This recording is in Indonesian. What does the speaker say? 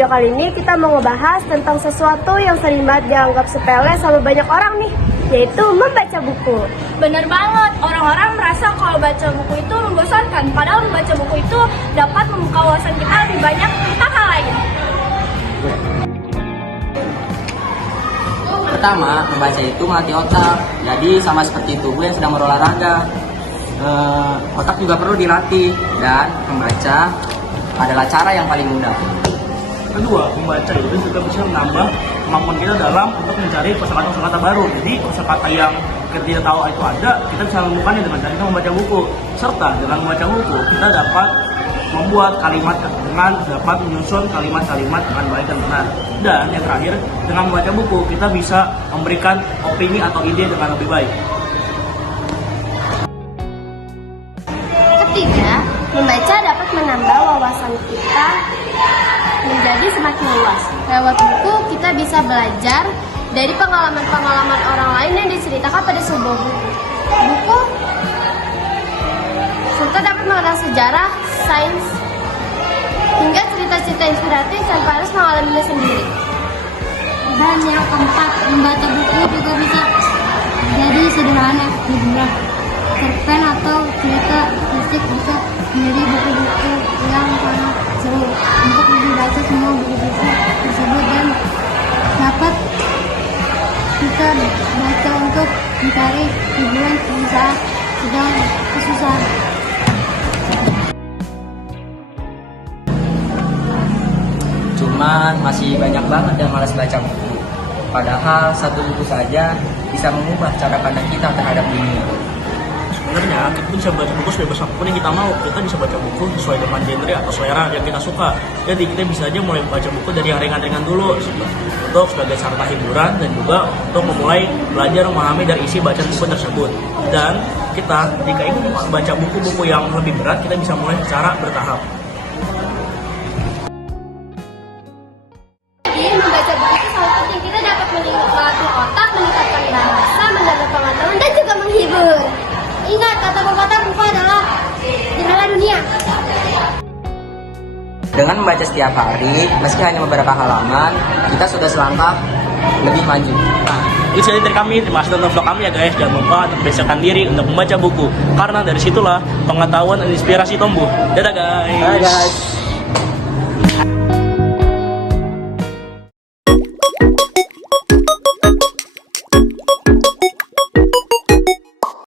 video kali ini kita mau ngebahas tentang sesuatu yang sering banget dianggap sepele sama banyak orang nih, yaitu membaca buku. Bener banget, orang-orang merasa kalau baca buku itu membosankan, padahal membaca buku itu dapat membuka wawasan kita lebih banyak tentang hal lain. Pertama, membaca itu melatih otak, jadi sama seperti tubuh yang sedang berolahraga. Otak juga perlu dilatih, dan membaca adalah cara yang paling mudah. Kedua, membaca itu juga bisa menambah kemampuan kita dalam untuk mencari kosakata-kosakata baru. Jadi kosakata yang kita tidak tahu itu ada, kita bisa menemukannya dengan cara kita membaca buku. Serta dengan membaca buku, kita dapat membuat kalimat dengan dapat menyusun kalimat-kalimat dengan baik dan benar. Dan yang terakhir, dengan membaca buku, kita bisa memberikan opini atau ide dengan lebih baik. Ketiga, membaca dapat menambah wawasan kita menjadi semakin luas. Lewat buku, kita bisa belajar dari pengalaman-pengalaman orang lain yang diceritakan pada sebuah buku. Serta dapat mengenal sejarah, sains, hingga cerita-cerita inspiratif tanpa harus mengalaminya sendiri. Dan yang keempat, membaca buku juga bisa jadi sederhana, hiburan. Cerpen atau cerita fisik bisa menjadi buku-buku yang sangat seru untuk dibaca semua buku-buku tersebut dan dapat kita baca untuk mencari hiburan saat sedang kesusahan. Cuman masih banyak banget yang malas baca buku. Padahal satu buku saja bisa mengubah cara pandang kita terhadap dunia. Sebenarnya kita bisa baca buku sebebas apapun yang kita mau. Kita bisa baca buku sesuai dengan genre atau selera yang kita suka. Jadi kita bisa aja mulai baca buku dari yang ringan-ringan dulu untuk sebagai sarana hiburan dan juga untuk memulai belajar memahami dari isi bacaan buku tersebut. Dan kita jika ingin baca buku-buku yang lebih berat, kita bisa mulai secara bertahap. Jadi membaca buku itu sangat penting. Kita dapat melatih otak, meningkatkan bahasa, mendapat pengetahuan, dan juga menghibur. Ingat, kata pepatah buku adalah jendela dunia. Dengan membaca setiap hari, meski hanya beberapa halaman, kita sudah selangkah lebih maju. Nah, itu saja dari kami. Terima kasih nonton vlog kami ya guys. Jangan lupa untuk biasakan diri untuk membaca buku. Karena dari situlah pengetahuan dan inspirasi tumbuh. Dadah guys. Bye guys.